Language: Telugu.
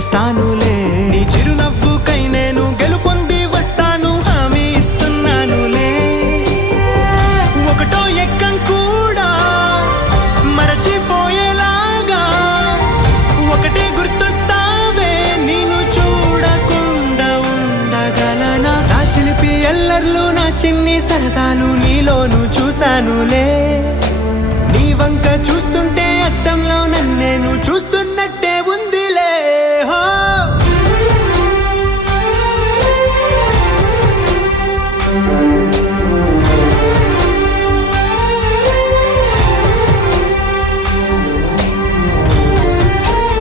చేస్తానులే. నీ చిరునవ్వుకై నేను గెలుపొంది వస్తాను, హామీ ఇస్తున్నానులే. ఒకటో ఎక్కం కూడా మరచిపోయేలాగా ఒకటే గుర్తొస్తావే, నేను చూడకుండా ఉండగలనా? నా చిలిపి ఎల్లర్లు, నా చిన్ని సరదాలు నీలోను చూశానులే. నీ వంక చూస్తుంటే అద్దంలో నన్నేను చూస్తూ